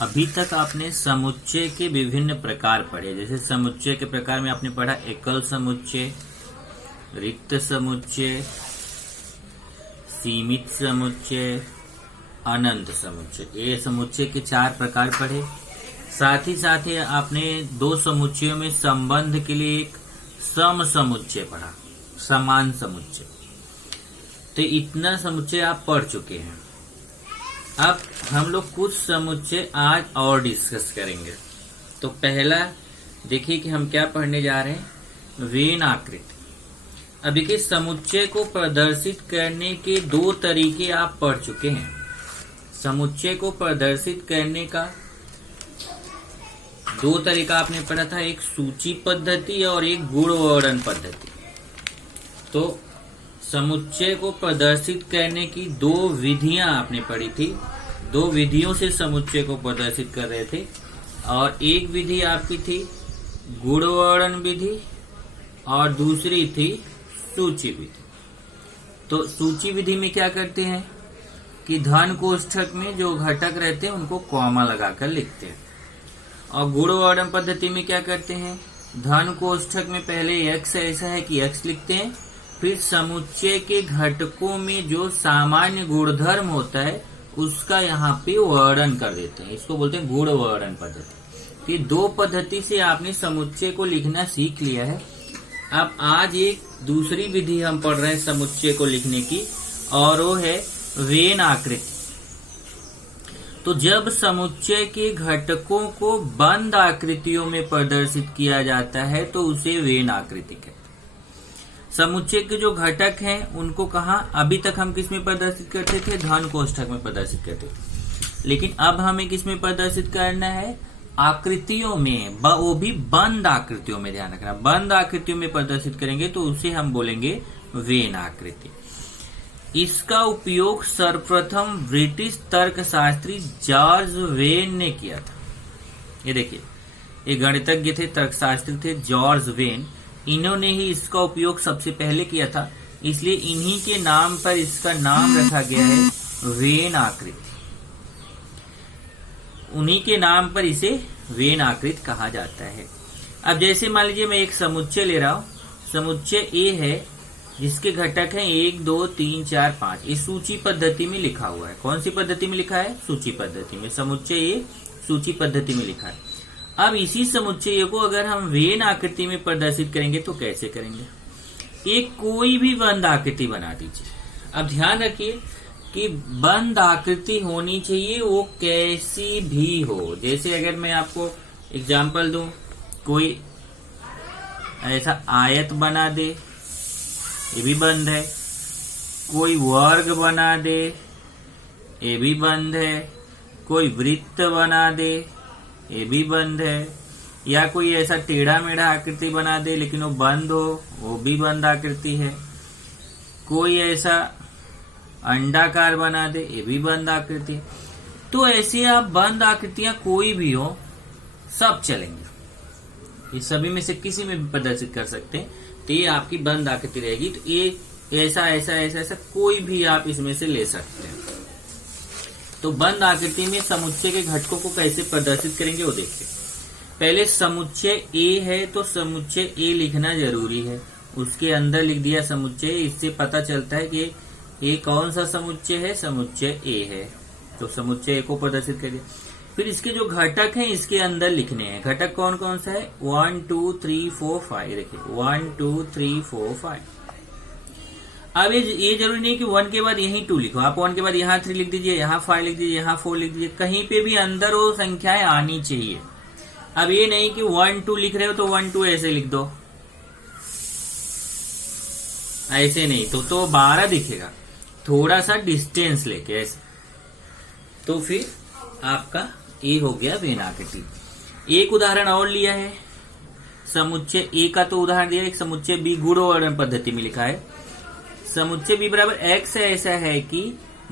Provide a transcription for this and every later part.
अभी तक आपने समुच्चय के विभिन्न प्रकार पढ़े। जैसे समुच्चय के प्रकार में आपने पढ़ा एकल समुच्चय, रिक्त समुच्चय, सीमित समुच्चय, अनंत समुच्चय। ये समुच्चय के 4 प्रकार पढ़े। साथ ही आपने 2 समुच्चयों में संबंध के लिए एक सम समुच्चय पढ़ा, समान समुच्चय। तो इतना समुच्चय आप पढ़ चुके हैं। अब हम लोग कुछ समुच्चय आज और डिस्कस करेंगे। तो पहला देखिए कि हम क्या पढ़ने जा रहे हैं, वेन आकृति। अब देखिए समुच्चय को प्रदर्शित करने के 2 तरीके आप पढ़ चुके हैं। समुच्चय को प्रदर्शित करने का 2 तरीका आपने पढ़ा था, एक सूची पद्धति और एक गुणवर्णन पद्धति। तो समुच्चय को प्रदर्शित करने की 2 विधियां आपने पढ़ी थी। 2 विधियों से समुच्चय को प्रदर्शित कर रहे थे, और एक विधि आपकी थी गुणवर्णन विधि और दूसरी थी सूची विधि। तो सूची विधि में क्या करते हैं कि धन कोष्ठक में जो घटक रहते हैं उनको कॉमा लगाकर लिखते हैं, और गुणवर्णन पद्धति में क्या करते हैं, धन कोष्ठक में पहले x ऐसा है कि x लिखते हैं, फिर समुच्चय के घटकों में जो सामान्य गुणधर्म होता है उसका यहाँ पे वर्णन कर देते हैं। इसको बोलते हैं गुणवर्णन पद्धति। ये 2 पद्धति से आपने समुच्चय को लिखना सीख लिया है। अब आज एक दूसरी विधि हम पढ़ रहे हैं समुच्चय को लिखने की, और वो है वेन आकृति। तो जब समुच्चय के घटकों को बंद आकृतियों में प्रदर्शित किया जाता है तो उसे वेन आकृति कहते हैं। समुच्चय के जो घटक हैं उनको कहाँ अभी तक हम किस में प्रदर्शित करते थे, धन कोष्ठक में प्रदर्शित करते थे, लेकिन अब हमें किस में प्रदर्शित करना है, आकृतियों में, वो भी बंद आकृतियों में। ध्यान रखना, बंद आकृतियों में प्रदर्शित करेंगे तो उसे हम बोलेंगे वेन आकृति। इसका उपयोग सर्वप्रथम ब्रिटिश तर्कशास्त्री जॉर्ज वेन ने किया था। ये देखिए, ये गणितज्ञ थे, तर्कशास्त्री थे जॉर्ज वेन। इन्होंने ही इसका उपयोग सबसे पहले किया था, इसलिए इन्हीं के नाम पर इसका नाम रखा गया है वेन आकृति। उन्हीं के नाम पर इसे वेन आकृति कहा जाता है। अब जैसे मान लीजिए मैं एक समुच्चय ले रहा हूं, समुच्चय ए है जिसके घटक हैं 1 2 3 4 5। इस सूची पद्धति में लिखा हुआ है। कौन सी पद्धति में लिखा है, सूची पद्धति में। समुच्चय ए सूची पद्धति में लिखा है। अब इसी समुच्चय को अगर हम वेन आकृति में प्रदर्शित करेंगे तो कैसे करेंगे, एक कोई भी बंद आकृति बना दीजिए। अब ध्यान रखिए कि बंद आकृति होनी चाहिए, वो कैसी भी हो। जैसे अगर मैं आपको एग्जांपल दूं, कोई ऐसा आयत बना दे, ये भी बंद है। कोई वर्ग बना दे, ये भी बंद है। कोई वृत्त बना दे, ये भी बंद है। या कोई ऐसा टेढ़ा मेढ़ा आकृति बना दे लेकिन वो बंद हो, वो भी बंद आकृति है। कोई ऐसा अंडाकार बना दे, ये भी बंद आकृति है। तो ऐसी आप बंद आकृतियां कोई भी हो, सब चलेंगे। ये सभी में से किसी में भी प्रदर्शित कर सकते हैं, तो ये आपकी बंद आकृति रहेगी। तो ये ऐसा ऐसा ऐसा ऐसा कोई भी आप इसमें से ले सकते हैं। तो बंद आकृति में समुच्चय के घटकों को कैसे प्रदर्शित करेंगे वो देखिए। पहले समुच्चय ए है तो समुच्चय ए लिखना जरूरी है। उसके अंदर लिख दिया समुच्चय, इससे पता चलता है कि ये कौन सा समुच्चय है, समुच्चय ए है। तो समुच्चय ए को प्रदर्शित करिए। फिर इसके जो घटक हैं इसके अंदर लिखने हैं। घटक कौन कौन सा है, 1 2 3 4 5। देखिए 1 2 3 4 5। अब ये जरूरी नहीं कि 1 के बाद यही 2 लिखो। आप 1 के बाद यहाँ 3 लिख दीजिए, यहाँ 5 लिख दीजिए, यहाँ 4 लिख दीजिए। कहीं पे भी अंदर वो संख्याएं आनी चाहिए। अब ये नहीं कि 1 2 लिख रहे हो तो 1 2 ऐसे लिख दो, ऐसे नहीं तो 12 दिखेगा। थोड़ा सा डिस्टेंस लेके ऐसे, तो फिर आपका ए हो गया वेन आकृति। एक उदाहरण और लिया है समुच्चय ए का, तो उदाहरण दिया एक समुच्चय बी गुणवर्णन पद्धति में लिखा है। समुच्चय बी बराबर एक्स ऐसा है कि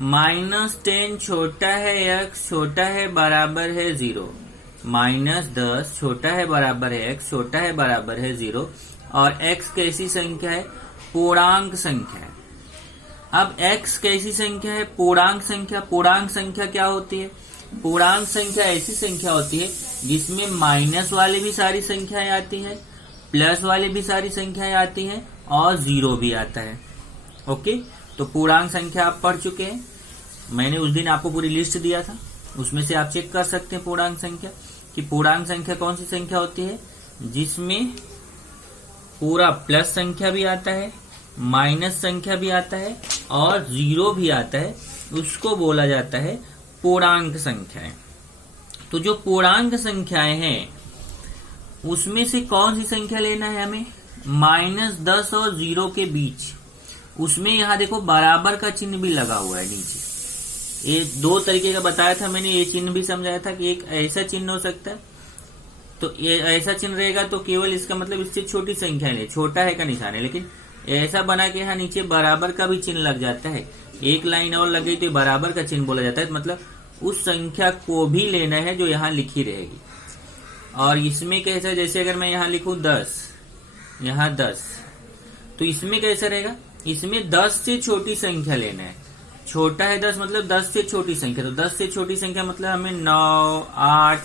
-10 छोटा है x छोटा है बराबर है 0, -10 छोटा है बराबर है x छोटा है बराबर है 0, और x कैसी संख्या है, पूर्णांक संख्या है। अब x कैसी संख्या है, पूर्णांक संख्या। पूर्णांक संख्या क्या होती है, पूर्णांक संख्या ऐसी संख्या होती है जिसमें माइनस वाले भी सारी संख्याएं आती हैं, प्लस वाले भी सारी संख्याएं आती हैं और जीरो भी आता है। ओके, तो पूर्णांक संख्या आप पढ़ चुके हैं। मैंने उस दिन आपको पूरी लिस्ट दिया था, उसमें से आप चेक कर सकते हैं पूर्णांक संख्या कि पूर्णांक संख्या कौन सी संख्या होती है जिसमें पूरा प्लस संख्या भी आता है, माइनस संख्या भी आता है और जीरो भी आता है, उसको बोला जाता है पूर्णांक संख्याएं। तो जो पूर्णांक संख्याएं हैं उसमें से कौन सी संख्या लेना है हमें, -10 और 0 के बीच। उसमें यहां देखो बराबर का चिन्ह भी लगा हुआ है नीचे। ये दो तरीके का बताया था मैंने, ये चिन्ह भी समझाया था कि एक ऐसा चिन्ह हो सकता है, तो ये ऐसा चिन्ह रहेगा तो केवल इसका मतलब इससे छोटी संख्या ले, छोटा है का निशान है, लेकिन ऐसा बना के यहाँ नीचे बराबर का भी चिन्ह लग जाता है। एक लाइन और लग गई तो बराबर का चिन्ह बोला जाता है, मतलब उस संख्या को भी लेना है जो यहाँ लिखी रहेगी। और इसमें कैसा, जैसे अगर मैं यहाँ लिखूं 10, यहाँ 10, तो इसमें कैसा रहेगा, इसमें 10 से छोटी संख्या लेना है। छोटा है 10 मतलब 10 से छोटी संख्या, तो 10 से छोटी संख्या मतलब हमें 9, 8,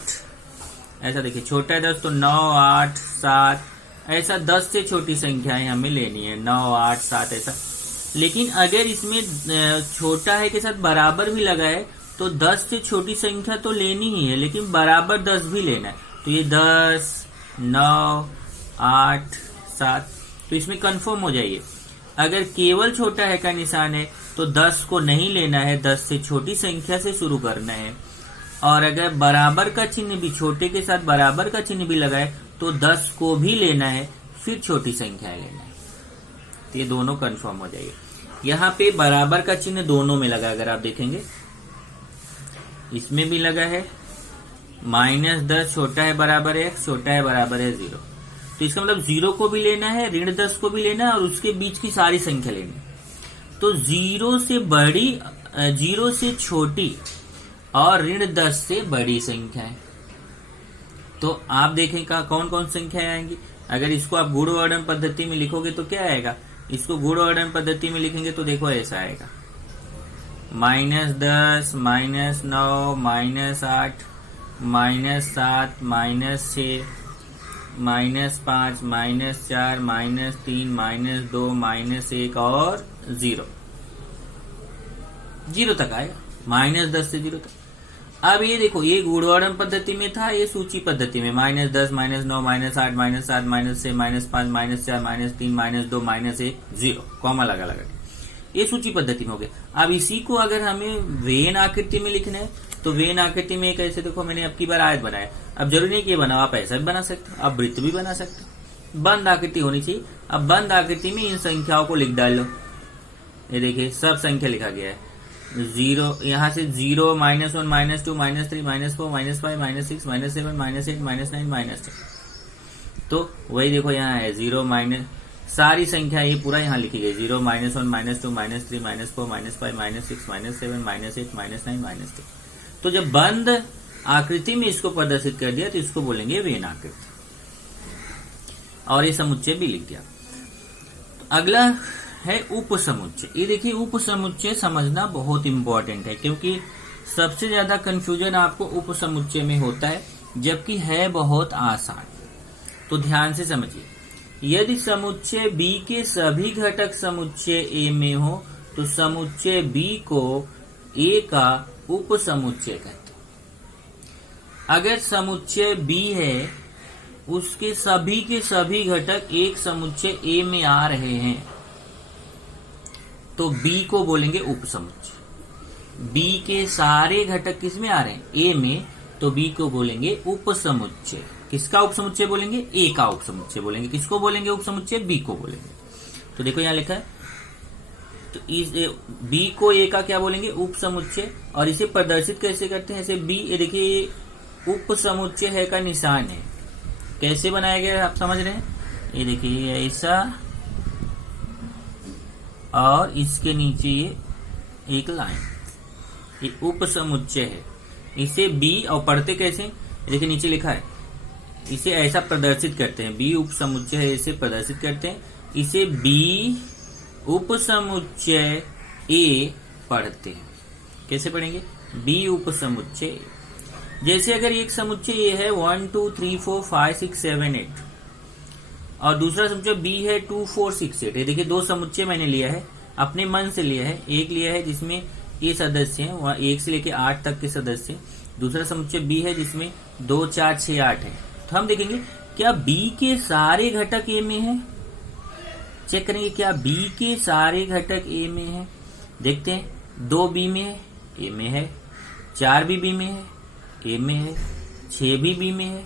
ऐसा देखिए, छोटा है 10 तो 9, 8, 7, ऐसा 10 से छोटी संख्याएं हमें लेनी है, 9, 8, 7 ऐसा। लेकिन अगर इसमें छोटा है के साथ बराबर भी लगा है तो 10 से छोटी संख्या तो लेनी ही है, लेकिन बराबर 10 भी लेना है। तो ये 10, 9, 8, 7, तो इसमें कंफर्म हो जाइए। अगर केवल छोटा है का निशान है तो 10 को नहीं लेना है, 10 से छोटी संख्या से शुरू करना है। और अगर बराबर का चिन्ह भी, छोटे के साथ बराबर का चिन्ह भी लगा है तो 10 को भी लेना है, फिर छोटी संख्याएं लेना है। तो ये दोनों कंफर्म हो जाएगी। यहाँ पे बराबर का चिन्ह दोनों में लगा, अगर आप देखेंगे इसमें भी लगा है, -10 छोटा है बराबर है x, छोटा है बराबर है 0। तो इसका मतलब 0 को भी लेना है, ऋण 10 को भी लेना है और उसके बीच की सारी संख्या लेनी है। तो 0 से बड़ी, 0 से छोटी और ऋण 10 से बड़ी संख्या है। तो आप देखें कौन कौन संख्याएं आएंगी। अगर इसको आप गुणवर्धन पद्धति में लिखोगे तो क्या आएगा, इसको गुणवर्धन पद्धति में लिखेंगे तो देखो ऐसा आएगा, -10, -9, -8, -7, -6, -5, -4, -3, -2, -1 और 0 तक आएगा, -10 से 0 तक। अब ये देखो, ये गुणवर्धन पद्धति में था, ये सूची पद्धति में -10, -9, -8, -7, -6, -5, -4, -3, -2, -1, 0 कॉमा लगा लगा, ये सूची पद्धति में हो गया। अब इसी को अगर हमें वेन आकृति में लिखना है तो वेन आकृति में कैसे, देखो मैंने अब की बार आयत बनाया। अब जरूरी नहीं कि ये बनाओ, आप ऐसा भी बना सकते हो, आप वृत्त भी बना सकते हो। बंद आकृति होनी चाहिए। अब बंद आकृति में इन संख्याओं को लिख डालो। ये देखिए सब संख्या लिखा गया है। 0 यहाँ से 0, -1, -2, -3, -4, -5, -6, -7, -8, -9, -10। तो वही देखो यहाँ है 0 सारी संख्या ये पूरा यहाँ लिखी गई, 0, -1, -2, -3, -4, -5, -6, -7, -8, -9, -10। तो जब बंद आकृति में इसको प्रदर्शित कर दिया तो इसको बोलेंगे वेन आकृति, और ये समुच्चय भी लिख दिया। अगला है उपसमुच्चय। ये देखिए, उपसमुच्चय समझना बहुत इंपॉर्टेंट है, क्योंकि सबसे ज्यादा कंफ्यूजन आपको उपसमुच्चय में होता है, जबकि है बहुत आसान। तो ध्यान से समझिए, यदि समुच्चय B के सभी घटक समुच्चय A में हो तो समुच्चय B को A का उपसमुच्चय कहते हैं। अगर समुच्चय B है, उसके सभी के सभी घटक एक समुच्चय A में आ रहे हैं तो B को बोलेंगे उपसमुच्चय। B के सारे घटक किस में आ रहे हैं, A में, तो B को बोलेंगे उपसमुच्चय। किसका उपसमुच्चय बोलेंगे, A का उपसमुच्चय बोलेंगे। किसको बोलेंगे उपसमुच्चय, B को बोलेंगे। तो देखो यहाँ लिखा है, तो इस B को A का क्या बोलेंगे, उपसमुच्चय। और इसे प्रदर्शित कैसे करते हैं, ऐसे B, ये देखिए उपसमुच्चय है का निशान है, कैसे बनाया गया आप समझ रहे हैं। ये देखिए ऐसा, और इसके नीचे ये एक लाइन, ये उपसमुच्चय है। इसे B, और पढ़ते कैसे, देखिए नीचे लिखा है, इसे ऐसा प्रदर्शित करते हैं, B उपसमुच्चय है, इसे प्रदर्शित करते हैं, इसे B उपसमुच्चय A पढ़ते हैं। कैसे पढ़ेंगे, बी उप समुच्चय। जैसे अगर एक समुच्चय ए है 1 2 3 4 5 6 7 8 और दूसरा समुच्चय बी है 2 4 6 8। देखिए दो समुच्चय मैंने लिया है, अपने मन से लिया है। एक लिया है जिसमें ए सदस्य हैं, वहां 1 से लेके 8 तक के सदस्य। दूसरा समुच्चय बी है जिसमें 2 4 6 8 है। तो हम देखेंगे क्या बी के सारे घटक ए में है। चेक करेंगे क्या बी के सारे घटक ए में है। देखते हैं 2 बी में है, ए में है। 4 भी बी में है, ए में है। 6 भी बी में है,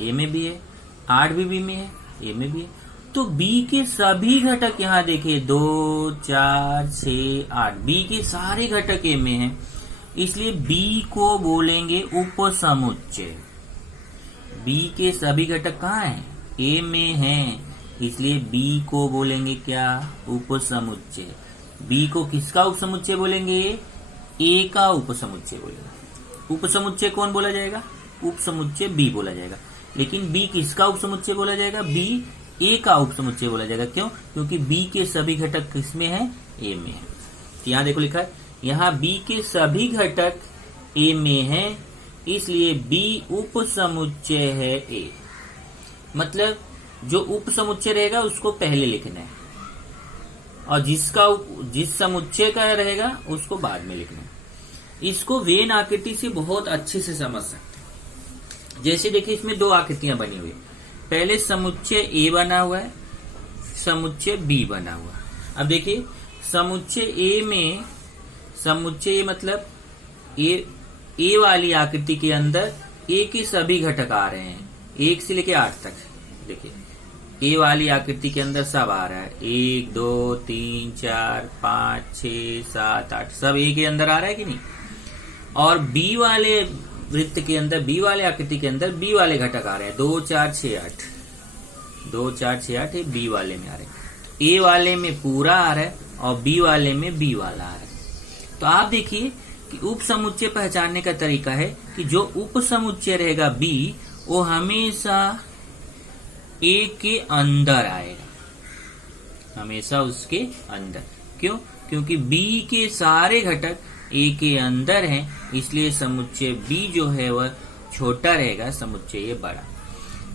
ए में भी है। 8 भी बी में है, ए में भी है। तो बी के सभी घटक यहाँ देखिए 2 4 6 8 बी के सारे घटक ए में है, इसलिए बी को बोलेंगे उप समुच्चय। बी के सभी घटक कहाँ हैं? ए में हैं, इसलिए बी को बोलेंगे क्या? उप समुच्चय। बी को किसका उप समुच्चय बोलेंगे? ए का उप समुच्चय बोलेंगे। उप समुच्चय कौन बोला जाएगा? उप समुच्चय बी बोला जाएगा। लेकिन बी किसका उप समुच्चय बोला जाएगा? बी ए का उप समुच्चय बोला जाएगा। क्यों? क्योंकि बी के सभी घटक किसमें है? ए में है। तो यहाँ देखो लिखा है, यहाँ बी के सभी घटक ए में है, इसलिए बी उप समुच्चय है ए। मतलब जो उप समुच्चय रहेगा उसको पहले लिखना है और जिस समुच्चय का रहेगा उसको बाद में लिखना है। इसको वेन आकृति से बहुत अच्छे से समझ सकते हैं। जैसे देखिए इसमें दो आकृतियां बनी हुई है। पहले समुच्चय ए बना हुआ है, समुच्चय बी बना हुआ है। अब देखिए समुच्चय ए में, समुच्चय मतलब ए वाली आकृति के अंदर ए के सभी घटक आ रहे हैं 1 से लेके 8 तक। देखिए ए वाली आकृति के अंदर सब आ रहा है, 1 2 3 4 5 6 7 8 सब ए के अंदर आ रहा है कि नहीं। और बी वाले वृत्त के अंदर, बी वाले आकृति के अंदर बी वाले घटक आ रहे हैं 2 4 6 8 2 4 6 8 बी वाले में आ रहे हैं। ए वाले में पूरा आ रहा है और बी वाले में बी वाला आ रहा है। तो आप देखिए कि उप समुच्चय पहचानने का तरीका है कि जो उप समुच्चय रहेगा बी वो हमेशा ए के अंदर आएगा, हमेशा उसके अंदर। क्यों? क्योंकि बी के सारे घटक ए के अंदर हैं, इसलिए समुच्चय बी जो है वह छोटा रहेगा, समुच्चय ये बड़ा।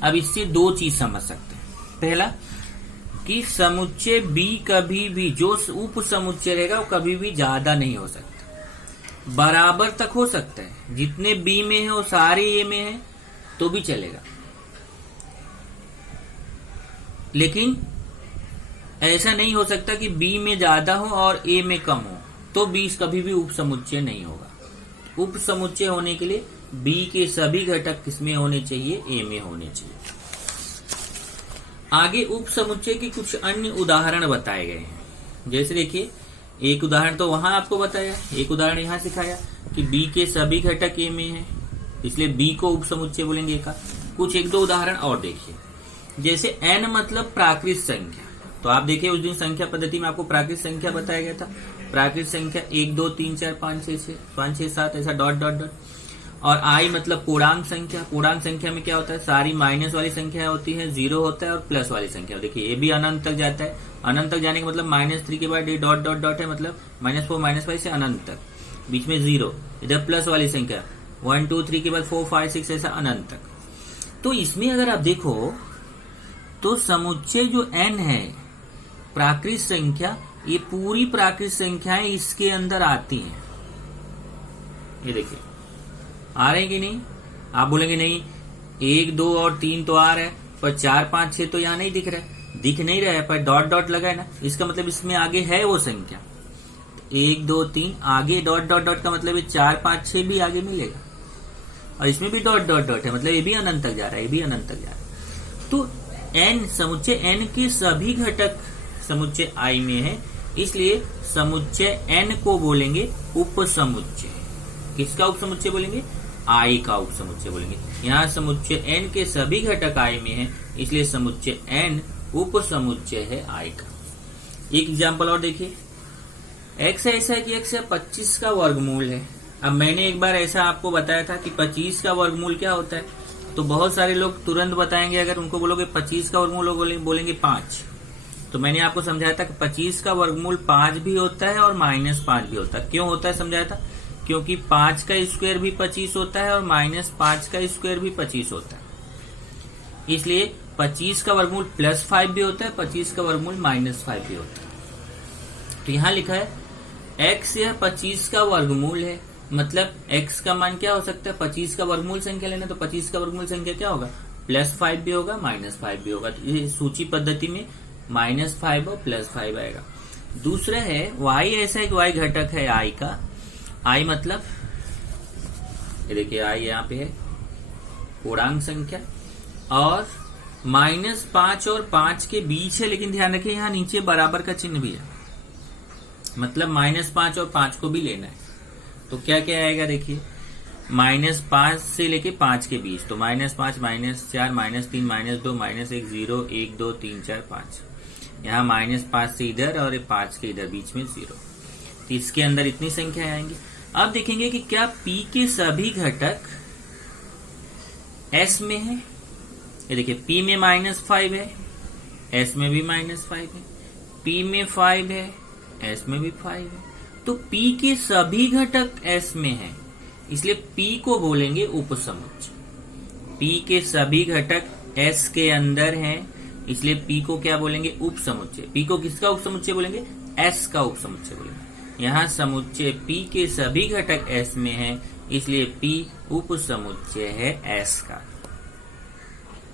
अब इससे दो चीज समझ सकते हैं। पहला कि समुच्चय बी कभी भी, जो उप समुच्चय रहेगा वो कभी भी ज्यादा नहीं हो सकता, बराबर तक हो सकता है। जितने बी में है वो सारे ए में है तो भी चलेगा, लेकिन ऐसा नहीं हो सकता कि बी में ज्यादा हो और ए में कम हो, तो बी कभी भी उप समुच्चय नहीं होगा। उप समुच्चय होने के लिए बी के सभी घटक किसमें होने चाहिए? ए में होने चाहिए। आगे उप समुच्चय की कुछ अन्य उदाहरण बताए गए हैं। जैसे देखिए एक उदाहरण तो वहां आपको बताया, एक उदाहरण यहां सिखाया कि बी के सभी घटक ए में है, इसलिए बी को उप समुच्चय बोलेंगे का। कुछ एक दो उदाहरण और देखिए। जैसे n मतलब प्राकृत संख्या, तो आप देखिए उस दिन संख्या पद्धति में आपको प्राकृत संख्या बताया गया था। प्राकृत संख्या 1 2 3 4 5 6 7 ऐसा डॉट डॉट डॉट। और i मतलब पूर्णांक संख्या। पूर्णांक संख्या में क्या होता है? सारी माइनस वाली संख्या होती है, 0 होता है और प्लस वाली संख्या। देखिए ये भी अनंत तक जाता है। अनंत तक जाने का मतलब -3 के बाद ये डॉट डॉट डॉट है, मतलब -4 -5 से अनंत तक, बीच में 0। इधर प्लस वाली संख्या 1 2 3 के बाद 4 5 6 ऐसा अनंत तक। तो इसमें अगर आप देखो तो समुच्चय जो n है, प्राकृत संख्या, ये पूरी प्राकृत संख्याएं इसके अंदर आती हैं। ये देखिए आ रहे हैं कि नहीं? आप बोलेंगे नहीं 1 2 और 3 तो आ रहा है, पर 4 5 6 तो यहाँ नहीं दिख रहा है। दिख नहीं रहा है पर डॉट डॉट लगा है ना, इसका मतलब इसमें आगे है वो संख्या। 1 2 3 आगे डॉट डॉट डॉट का मतलब 4 5 6 भी आगे मिलेगा, और इसमें भी डॉट डॉट डॉट है, मतलब ये भी अनंत तक जा रहा है, ये भी अनंत तक जा रहा है। तो n समुच्चय n के सभी घटक समुच्चय I में है, इसलिए समुच्चय n को बोलेंगे उप समुच्चय। किसका उप समुच्चय बोलेंगे? I का उप समुच्चय बोलेंगे। यहाँ समुच्चय n के सभी घटक I में है, इसलिए समुच्चय n उप समुच्चय है I का। एक एग्जाम्पल और देखिए। x ऐसा है कि x 25 का वर्गमूल है। अब मैंने एक बार ऐसा आपको बताया था कि 25 का वर्गमूल क्या होता है, तो बहुत सारे लोग तुरंत बताएंगे। अगर उनको बोलोगे 25 का वर्गमूल, बोलेंगे 5। तो मैंने आपको समझाया था कि 25 का वर्गमूल 5 भी होता है और -5 भी होता है। क्यों होता है समझाया था क्योंकि 5 का स्क्वायर भी 25 होता है और -5 का स्क्वायर भी 25 होता है, इसलिए 25 का वर्गमूल +5 भी होता है, 25 का वर्गमूल -5 भी होता है। तो यहां लिखा है x यह 25 का वर्गमूल है, मतलब x का मान क्या हो सकता है, 25 का वर्गमूल संख्या लेना, तो 25 का वर्गमूल संख्या क्या होगा, +5 भी होगा -5 भी होगा। तो ये सूची पद्धति में -5 और +5 आएगा। दूसरा है y ऐसा एक y घटक है i का, i मतलब ये देखिए i यहाँ पे है पूर्णांक संख्या, और -5 और 5 के बीच है, लेकिन ध्यान रखिए यहाँ नीचे बराबर का चिन्ह भी है, मतलब -5 और 5 को भी लेना है। तो क्या क्या आएगा देखिए, -5 से लेके 5 के बीच, तो -5 -4 -3 -2 -1 0 1 2 3 4 5, यहाँ -5 से इधर और 5 के इधर बीच में 0, तो इसके अंदर इतनी संख्या आएंगी। अब देखेंगे कि क्या P के सभी घटक S में है। ये देखिए P में -5 है, S में भी -5 है, P में 5 है, S में भी 5 है, तो P के सभी घटक S में है, इसलिए P को बोलेंगे उपसमुच्चय। P के सभी घटक S के अंदर हैं, इसलिए P को क्या बोलेंगे, उपसमुच्चय। P को किसका उपसमुच्चय बोलेंगे, S का उपसमुच्चय बोलेंगे। यहाँ समुच्चय P के सभी घटक S में है, इसलिए P उपसमुच्चय है S का।